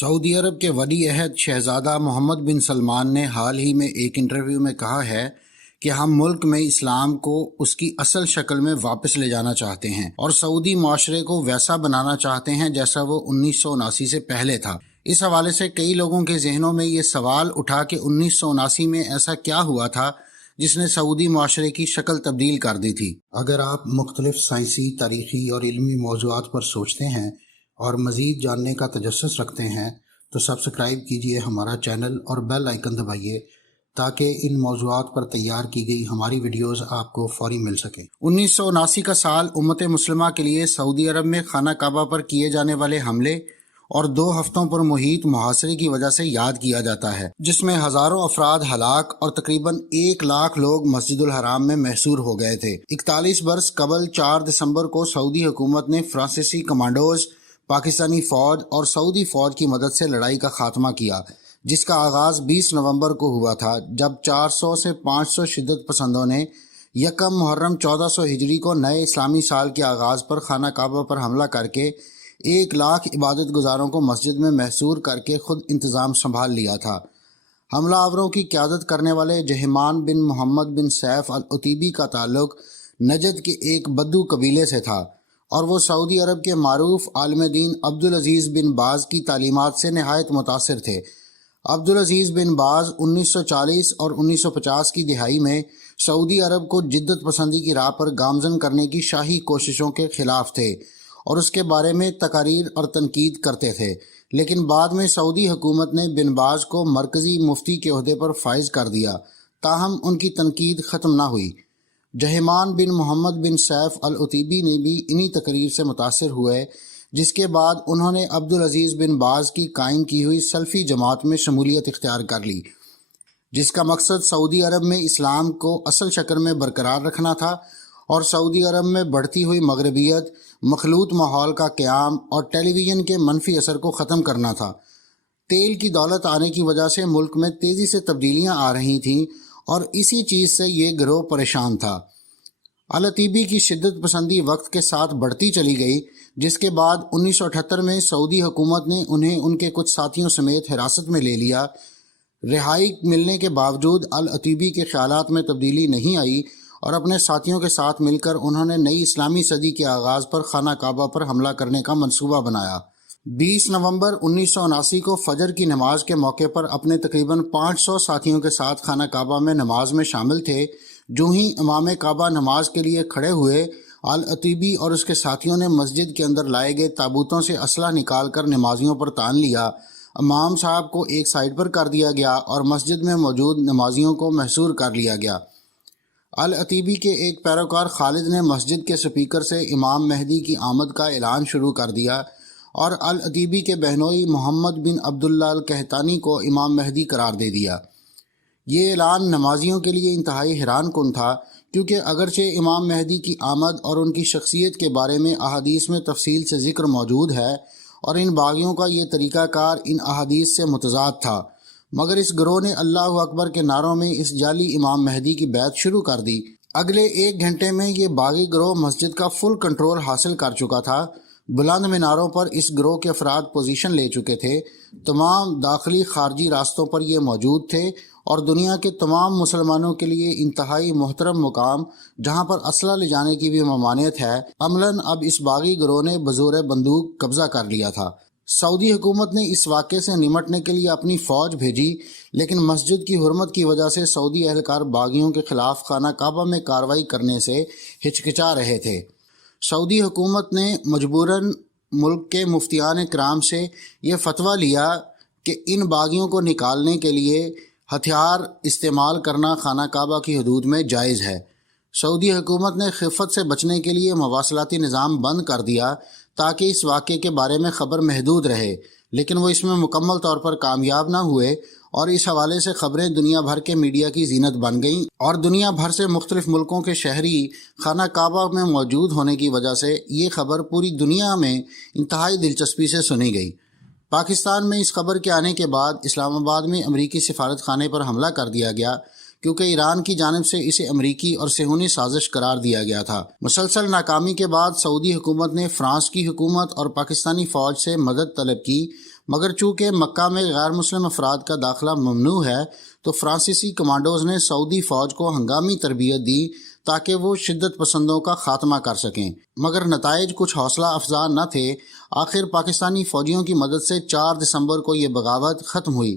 سعودی عرب کے ولی عہد شہزادہ محمد بن سلمان نے حال ہی میں ایک انٹرویو میں کہا ہے کہ ہم ملک میں اسلام کو اس کی اصل شکل میں واپس لے جانا چاہتے ہیں اور سعودی معاشرے کو ویسا بنانا چاہتے ہیں جیسا وہ 1979 سے پہلے تھا۔ اس حوالے سے کئی لوگوں کے ذہنوں میں یہ سوال اٹھا کہ 1979 میں ایسا کیا ہوا تھا جس نے سعودی معاشرے کی شکل تبدیل کر دی تھی۔ اگر آپ مختلف سائنسی، تاریخی اور علمی موضوعات پر سوچتے ہیں اور مزید جاننے کا تجسس رکھتے ہیں تو سبسکرائب کیجئے ہمارا چینل اور بیل آئیکن دبائیے تاکہ ان موضوعات پر تیار کی گئی ہماری ویڈیوز آپ کو فوری مل سکیں۔ 1979 کا سال امت مسلمہ کے لیے سعودی عرب میں خانہ کعبہ پر کیے جانے والے حملے اور 2 ہفتوں پر محیط محاصرے کی وجہ سے یاد کیا جاتا ہے، جس میں ہزاروں افراد ہلاک اور تقریباً 1 لاکھ لوگ مسجد الحرام میں محصور ہو گئے تھے۔ 41 برس قبل 4 دسمبر کو سعودی حکومت نے فرانسیسی کمانڈوز، پاکستانی فوج اور سعودی فوج کی مدد سے لڑائی کا خاتمہ کیا، جس کا آغاز 20 نومبر کو ہوا تھا، جب 400 سے 500 شدت پسندوں نے یکم محرم 1400 ہجری کو نئے اسلامی سال کے آغاز پر خانہ کعبہ پر حملہ کر کے 1 لاکھ عبادت گزاروں کو مسجد میں محصور کر کے خود انتظام سنبھال لیا تھا۔ حملہ آوروں کی قیادت کرنے والے جہمان بن محمد بن سیف العتیبی کا تعلق نجد کے ایک بدو قبیلے سے تھا اور وہ سعودی عرب کے معروف عالم دین عبدالعزیز بن باز کی تعلیمات سے نہایت متاثر تھے۔ عبدالعزیز بن باز 1940 اور 1950 کی دہائی میں سعودی عرب کو جدت پسندی کی راہ پر گامزن کرنے کی شاہی کوششوں کے خلاف تھے اور اس کے بارے میں تقاریر اور تنقید کرتے تھے، لیکن بعد میں سعودی حکومت نے بن باز کو مرکزی مفتی کے عہدے پر فائز کر دیا، تاہم ان کی تنقید ختم نہ ہوئی۔ جہمان بن محمد بن سیف العتیبی نے بھی انہی تقریر سے متاثر ہوئے، جس کے بعد انہوں نے عبدالعزیز بن باز کی قائم کی ہوئی سلفی جماعت میں شمولیت اختیار کر لی، جس کا مقصد سعودی عرب میں اسلام کو اصل شکل میں برقرار رکھنا تھا اور سعودی عرب میں بڑھتی ہوئی مغربیت، مخلوط ماحول کا قیام اور ٹیلی ویژن کے منفی اثر کو ختم کرنا تھا۔ تیل کی دولت آنے کی وجہ سے ملک میں تیزی سے تبدیلیاں آ رہی تھیں اور اسی چیز سے یہ گروہ پریشان تھا۔ العتیبی کی شدت پسندی وقت کے ساتھ بڑھتی چلی گئی، جس کے بعد 1978 میں سعودی حکومت نے انہیں ان کے کچھ ساتھیوں سمیت حراست میں لے لیا۔ رہائی ملنے کے باوجود العتیبی کے خیالات میں تبدیلی نہیں آئی اور اپنے ساتھیوں کے ساتھ مل کر انہوں نے نئی اسلامی صدی کے آغاز پر خانہ کعبہ پر حملہ کرنے کا منصوبہ بنایا۔ 20 نومبر 1979 کو فجر کی نماز کے موقع پر اپنے تقریباً 500 ساتھیوں کے ساتھ خانہ کعبہ میں نماز میں شامل تھے۔ جو ہی امام کعبہ نماز کے لیے کھڑے ہوئے، العتیبی اور اس کے ساتھیوں نے مسجد کے اندر لائے گئے تابوتوں سے اسلحہ نکال کر نمازیوں پر تان لیا۔ امام صاحب کو ایک سائڈ پر کر دیا گیا اور مسجد میں موجود نمازیوں کو محصور کر لیا گیا۔ العتیبی کے ایک پیروکار خالد نے مسجد کے سپیکر سے امام مہدی کی آمد کا اعلان شروع کر دیا اور العتیبی کے بہنوئی محمد بن عبداللہ القحطانی کو امام مہدی قرار دے دیا۔ یہ اعلان نمازیوں کے لیے انتہائی حیران کن تھا، کیونکہ اگرچہ امام مہدی کی آمد اور ان کی شخصیت کے بارے میں احادیث میں تفصیل سے ذکر موجود ہے اور ان باغیوں کا یہ طریقہ کار ان احادیث سے متضاد تھا، مگر اس گروہ نے اللہ اکبر کے نعروں میں اس جعلی امام مہدی کی بیعت شروع کر دی۔ اگلے 1 گھنٹے میں یہ باغی گروہ مسجد کا فل کنٹرول حاصل کر چکا تھا۔ بلند میناروں پر اس گروہ کے افراد پوزیشن لے چکے تھے، تمام داخلی خارجی راستوں پر یہ موجود تھے اور دنیا کے تمام مسلمانوں کے لیے انتہائی محترم مقام، جہاں پر اسلحہ لے جانے کی بھی ممانعت ہے، عملاً اب اس باغی گروہ نے بزور بندوق قبضہ کر لیا تھا۔ سعودی حکومت نے اس واقعے سے نمٹنے کے لیے اپنی فوج بھیجی، لیکن مسجد کی حرمت کی وجہ سے سعودی اہلکار باغیوں کے خلاف خانہ کعبہ میں کارروائی کرنے سے ہچکچا رہے تھے۔ سعودی حکومت نے مجبوراً ملک کے مفتیان کرام سے یہ فتویٰ لیا کہ ان باغیوں کو نکالنے کے لیے ہتھیار استعمال کرنا خانہ کعبہ کی حدود میں جائز ہے۔ سعودی حکومت نے خفت سے بچنے کے لیے مواصلاتی نظام بند کر دیا تاکہ اس واقعے کے بارے میں خبر محدود رہے، لیکن وہ اس میں مکمل طور پر کامیاب نہ ہوئے اور اس حوالے سے خبریں دنیا بھر کے میڈیا کی زینت بن گئیں اور دنیا بھر سے مختلف ملکوں کے شہری خانہ کعبہ میں موجود ہونے کی وجہ سے یہ خبر پوری دنیا میں انتہائی دلچسپی سے سنی گئی۔ پاکستان میں اس خبر کے آنے کے بعد اسلام آباد میں امریکی سفارت خانے پر حملہ کر دیا گیا، کیونکہ ایران کی جانب سے اسے امریکی اور صہیونی سازش قرار دیا گیا تھا۔ مسلسل ناکامی کے بعد سعودی حکومت نے فرانس کی حکومت اور پاکستانی فوج سے مدد طلب کی، مگر چونکہ مکہ میں غیر مسلم افراد کا داخلہ ممنوع ہے تو فرانسیسی کمانڈوز نے سعودی فوج کو ہنگامی تربیت دی تاکہ وہ شدت پسندوں کا خاتمہ کر سکیں، مگر نتائج کچھ حوصلہ افزا نہ تھے۔ آخر پاکستانی فوجیوں کی مدد سے 4 دسمبر کو یہ بغاوت ختم ہوئی۔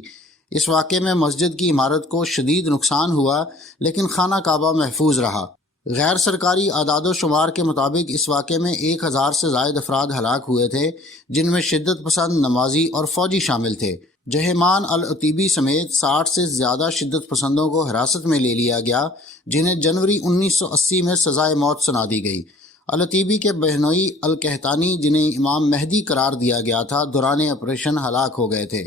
اس واقعے میں مسجد کی عمارت کو شدید نقصان ہوا لیکن خانہ کعبہ محفوظ رہا۔ غیر سرکاری اعداد و شمار کے مطابق اس واقعے میں 1000 سے زائد افراد ہلاک ہوئے تھے، جن میں شدت پسند نمازی اور فوجی شامل تھے۔ جہیمان العتیبی سمیت 60 سے زیادہ شدت پسندوں کو حراست میں لے لیا گیا، جنہیں جنوری 1980 میں سزائے موت سنا دی گئی۔ العتیبی کے بہنوئی القحطانی، جنہیں امام مہدی قرار دیا گیا تھا، دوران آپریشن ہلاک ہو گئے تھے۔